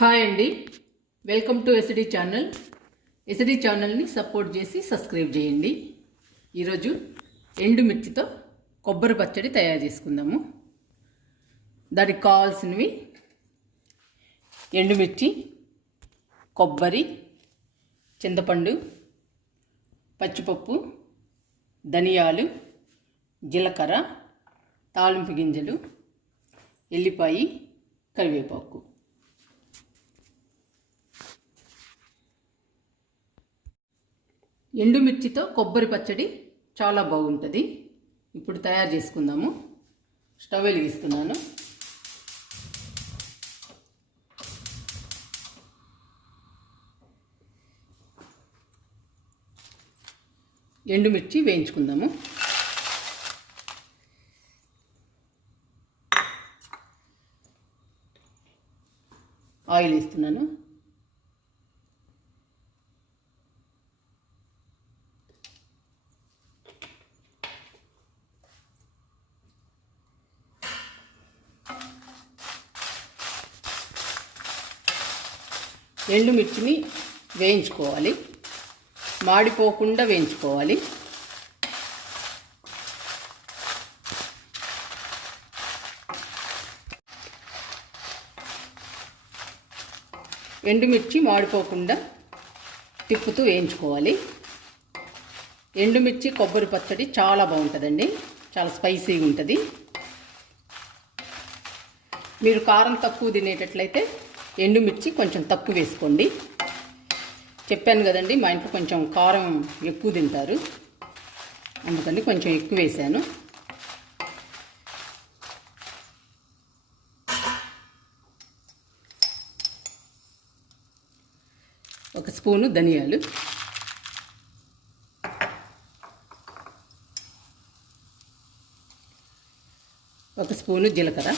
Hi అండి. Welcome to SD channel SD ఛానల్ని support చేసి సబ్స్క్రైబ్ చేయండి. ఈరోజు ఎండుమిర్చితో కొబ్బరి పచ్చడి తయారు చేసుకుందాము. దానికి కావాల్సినవి ఎండుమిర్చి కొబ్బరి చింతపండు పచ్చిపప్పు ధనియాలు జీలకర్ర తాలింపు గింజలు ఎల్లిపాయి కరివేపాకు. ఎండుమిర్చితో కొబ్బరి పచ్చడి చాలా బాగుంటుంది. ఇప్పుడు తయారు చేసుకుందాము. స్టవ్ వెలిగిస్తున్నాను. ఎండుమిర్చి వేయించుకుందాము. ఆయిల్ వేస్తున్నాను. ఎండుమిర్చిని వేయించుకోవాలి. మాడిపోకుండా వేయించుకోవాలి. ఎండుమిర్చి మాడిపోకుండా తిప్పుతూ వేయించుకోవాలి. ఎండుమిర్చి కొబ్బరి పచ్చడి చాలా బాగుంటుందండి. చాలా స్పైసీగా ఉంటుంది మీరు కారం తక్కువ తినేటట్లయితే ఎండుమిర్చి కొంచెం తక్కువ వేసుకోండి. చెప్పాను కదండి మా ఇంట్లో కొంచెం కారం ఎక్కువ తింటారు. అందుకని కొంచెం ఎక్కువ వేసాను. ఒక స్పూను ధనియాలు. ఒక స్పూను జీలకర్ర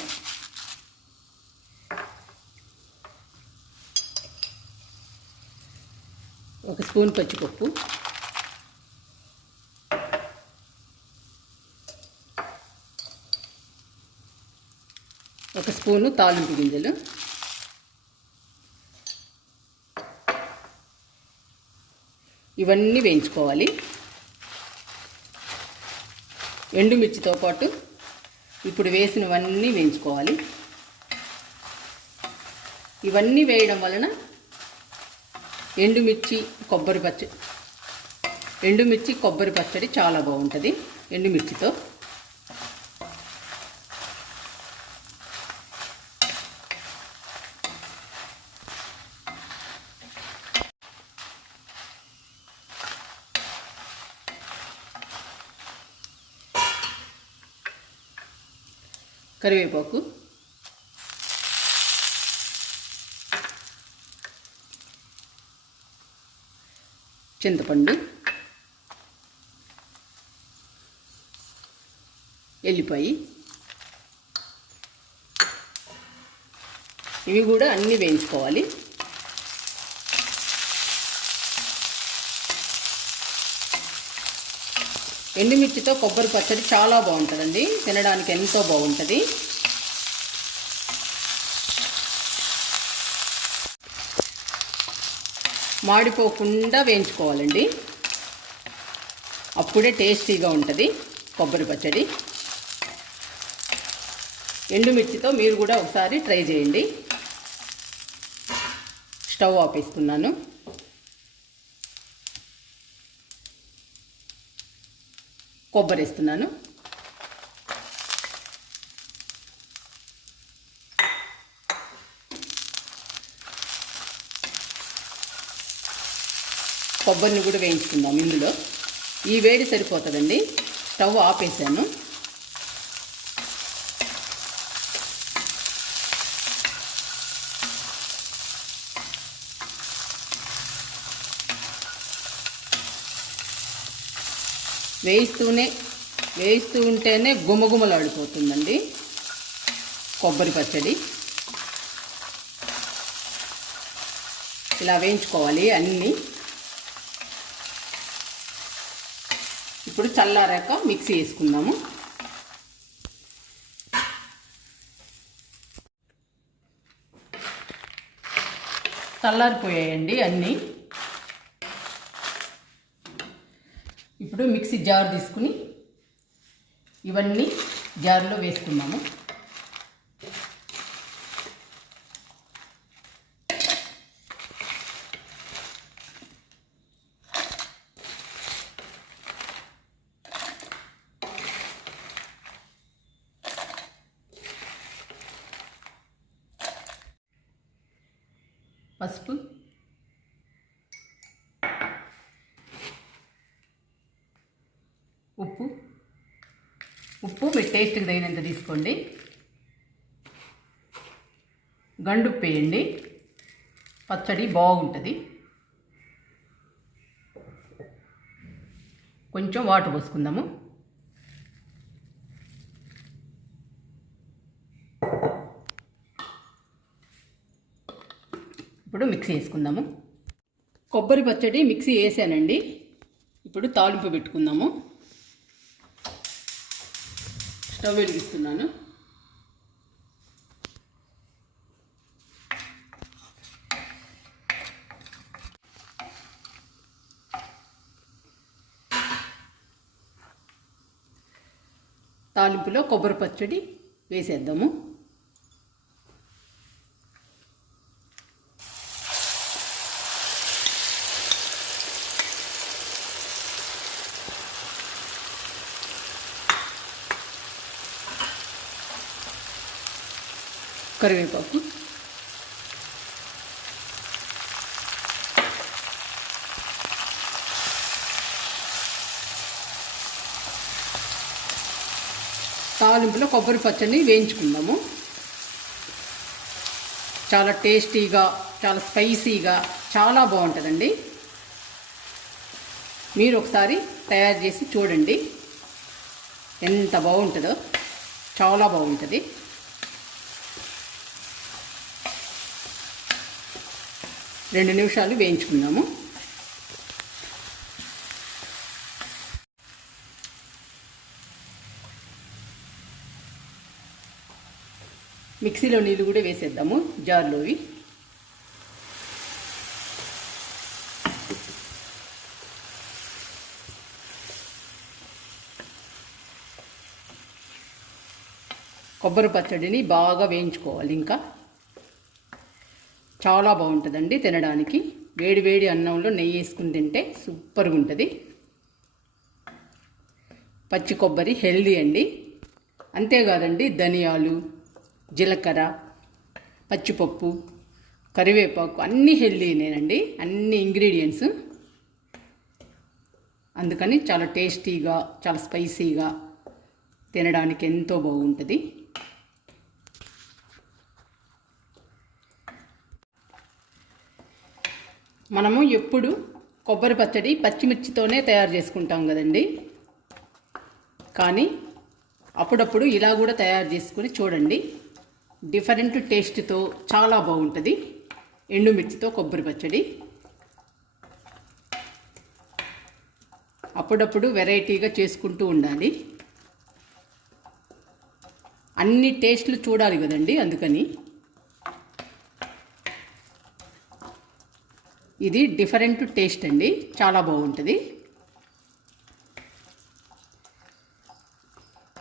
ఒక స్పూన్ పచ్చిపప్పు. ఒక స్పూను తాలింపు గింజలు. ఇవన్నీ వేయించుకోవాలి. ఎండుమిర్చితో పాటు ఇప్పుడు వేసినవన్నీ వేయించుకోవాలి. ఇవన్నీ వేయడం వలన ఎండుమిర్చి కొబ్బరి పచ్చడి ఎండుమిర్చి కొబ్బరి పచ్చడి చాలా బాగుంటుంది ఎండుమిర్చితో. కరివేపాకు. చింతపండు ఎల్లిపాయి. ఇవి కూడా అన్నీ వేయించుకోవాలి. ఎండుమిర్చితో కొబ్బరి పచ్చడి చాలా బాగుంటుందండి. తినడానికి ఎంతో బాగుంటుంది. మాడిపోకుండా వేయించుకోవాలండి. అప్పుడే టేస్టీగా ఉంటుంది కొబ్బరి పచ్చడి. ఎండుమిర్చితో మీరు కూడా ఒకసారి ట్రై చేయండి. స్టవ్ ఆపేస్తున్నాను కొబ్బరి వేస్తున్నాను. కొబ్బరిని కూడా వేయించుకుందాం ఇందులో. ఈ వేడి సరిపోతుందండి. స్టవ్ ఆపేసాను వేయిస్తూనే వేయిస్తూ ఉంటేనే గుమగుమలాడిపోతుందండి కొబ్బరి పచ్చడి. ఇలా వేయించుకోవాలి అన్నీ ఇప్పుడు చల్లారాక మిక్సీ వేసుకుందాము. చల్లారిపోయాయండి అన్నీ. ఇప్పుడు మిక్సీ జార్ తీసుకుని ఇవన్నీ జార్లో వేసుకున్నాము పసుపు. ఉప్పు. ఉప్పు మీ టేస్ట్కి తగినంత తీసుకోండి. గండుప్పు వేయండి పచ్చడి బాగుంటుంది. కొంచెం వాటర్ పోసుకుందాము. ఇప్పుడు మిక్సీ వేసుకుందాము కొబ్బరి పచ్చడి మిక్సీ వేసానండి ఇప్పుడు తాలింపు పెట్టుకుందాము. స్టవ్ వెలిగిస్తున్నాను. తాలింపులో కొబ్బరి పచ్చడి వేసేద్దాము. కరివేపాకు. తాలింపులో కొబ్బరి పచ్చడిని వేయించుకుందాము. చాలా టేస్టీగా చాలా స్పైసీగా చాలా బాగుంటుందండి. మీరు ఒకసారి తయారు చేసి చూడండి. ఎంత బాగుంటుందో చాలా బాగుంటుంది. రెండు నిమిషాలు వేయించుకుందాము. మిక్సీలో నీళ్ళు కూడా వేసేద్దాము జార్లోవి. కొబ్బరి పచ్చడిని బాగా వేయించుకోవాలి ఇంకా. చాలా బాగుంటుందండి తినడానికి. వేడి వేడి అన్నంలో నెయ్యి వేసుకుని తింటే సూపర్గా ఉంటుంది. పచ్చి కొబ్బరి హెల్దీ అండి. అంతేకాదండి ధనియాలు జీలకర్ర పచ్చిపప్పు కరివేపాకు అన్నీ హెల్దీనేనండి అన్ని ఇంగ్రీడియంట్స్. అందుకని చాలా టేస్టీగా చాలా స్పైసీగా తినడానికి ఎంతో బాగుంటుంది. మనము ఎప్పుడు కొబ్బరి పచ్చడి పచ్చిమిర్చితోనే తయారు చేసుకుంటాం కదండి. కానీ అప్పుడప్పుడు ఇలా కూడా తయారు చేసుకుని చూడండి. డిఫరెంట్ టేస్ట్తో చాలా బాగుంటుంది. ఎండుమిర్చితో కొబ్బరి పచ్చడి. అప్పుడప్పుడు వెరైటీగా చేసుకుంటూ ఉండాలి. అన్ని టేస్ట్లు చూడాలి కదండి అందుకని. ఇది డిఫరెంట్ టేస్ట్ అండి. చాలా బాగుంటుంది.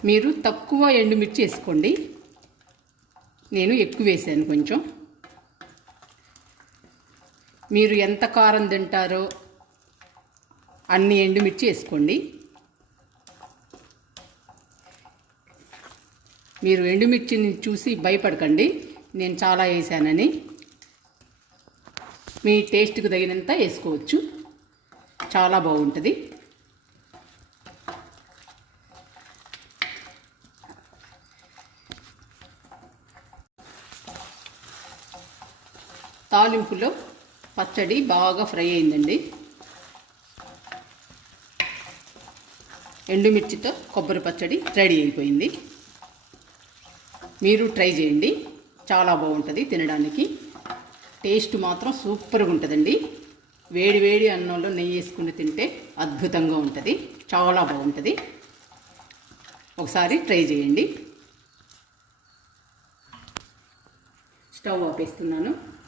మీరు తక్కువ ఎండుమిర్చి వేసుకోండి. నేను ఎక్కువ వేసాను కొంచెం. మీరు ఎంత కారం తింటారో అన్ని ఎండుమిర్చి వేసుకోండి. మీరు ఎండుమిర్చిని చూసి భయపడకండి. నేను చాలా వేసానని. మీ టేస్ట్కి తగినంత వేసుకోవచ్చు. చాలా బాగుంటుంది. తాలింపులో పచ్చడి బాగా ఫ్రై అయిందండి. ఎండుమిర్చితో కొబ్బరి పచ్చడి రెడీ అయిపోయింది. మీరు ట్రై చేయండి. చాలా బాగుంటుంది తినడానికి. టేస్ట్ మాత్రం సూపర్గా ఉంటుందండి. వేడి వేడి అన్నంలో నెయ్యి వేసుకుని తింటే అద్భుతంగా ఉంటుంది. చాలా బాగుంటుంది. ఒకసారి ట్రై చేయండి. స్టవ్ ఆపేస్తున్నాను.